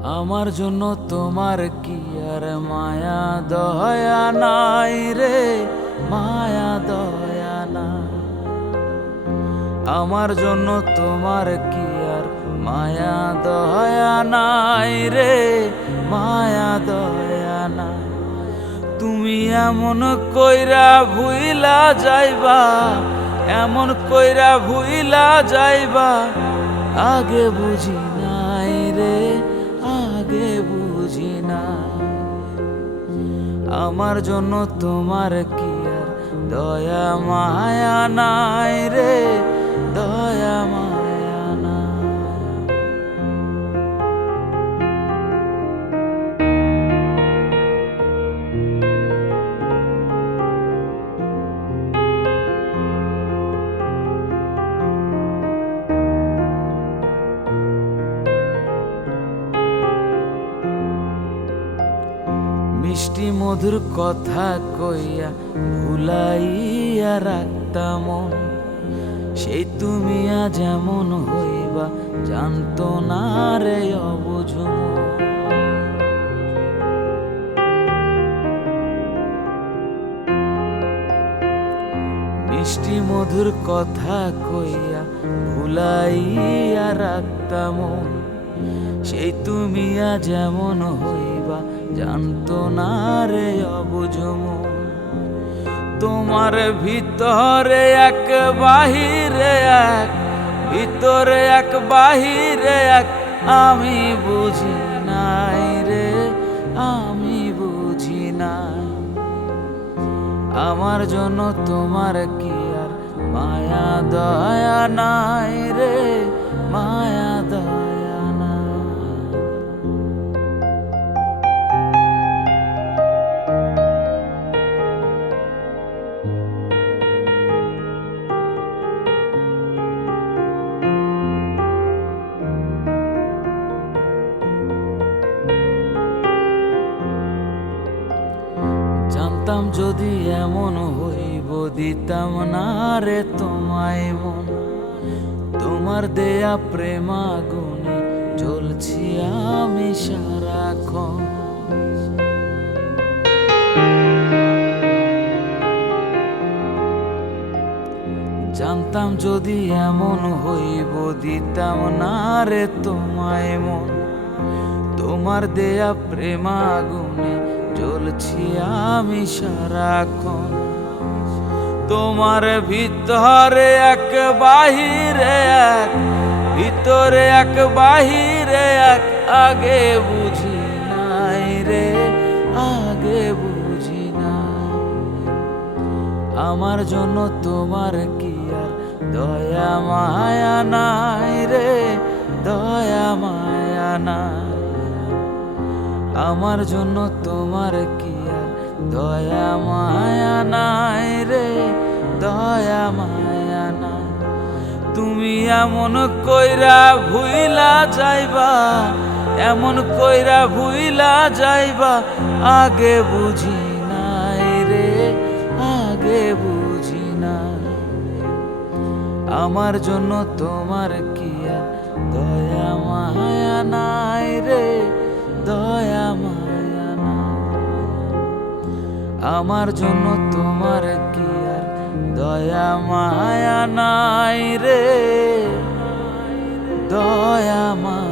আমার জন্য তোমার কি আর মায়া দয়া নাই রে, মায়া দয়া নাই। আমার জন্য তোমার কি আর মায়া দয়া নাই রে, মায়া দয়া নাই। তুমি এমন কইরা ভুইলা যাইবা, এমন কইরা ভুইলা যাইবা, আগে বুঝি নাই রে, আগে বুঝি নাই। আমার জন্য তোমার কি আর দয়া মায়া নাই রে, দয়া মায়া নাই। মিষ্টি মধুর কথা কইয়া ভুলাইয়া রাখতাম মন, সেই তুমি আজ এমন হইবা জানতো না রে অবুঝ মন। মিষ্টি মধুর কথা কইয়া ভুলাইয়া রাখতাম মন, সেই তুমি আজ এমন হইবা জানতো না রে অবুঝ মন। তোমার ভিতরে এক বাহিরে এক, ভিতরে এক বাহিরে এক, আমি বুঝি নাই রে, আমি বুঝি নাই। আমার জন্য তোমার কি আর মায়া দয়া নাই রে, মায়া দয়া নাই। জানতাম যদি এমন হইব দিতাম না রে তোমায় মন। তোমার দেয়া প্রেমাগুনে জ্বলছি আমি সারাক্ষণ। জানতাম যদি এমন হইব দিতাম না রে তোমায় মন। তোমার দেয়া প্রেমাগুনে জ্বলছি আমি সারাক্ষণ। তোমার ভিতরে এক বাহিরে এক, ভিতরে এক বাহিরে এক, আগে বুঝি নাই রে, আগে বুঝি নাই। আমার জন্য তোমার কি আর দয়া মায়া নাই রে, দয়া মায়া নাই। আমার জন্য তোমার কি আর দয়া মায়া নাই রে, দয়া মায়া নাই। তুমি এমন কইরা ভুইলা যাইবা, এমন কইরা ভুইলা যাইবা, আগে বুঝি নাই রে, আগে বুঝি নাই। আমার জন্য তোমার কি আর দয়া মায়া নাই রে, দয়া মায়া নাই। আমার জন্য তোমার কি আর দয়া মায়া নাই রে, দয়া মায়া।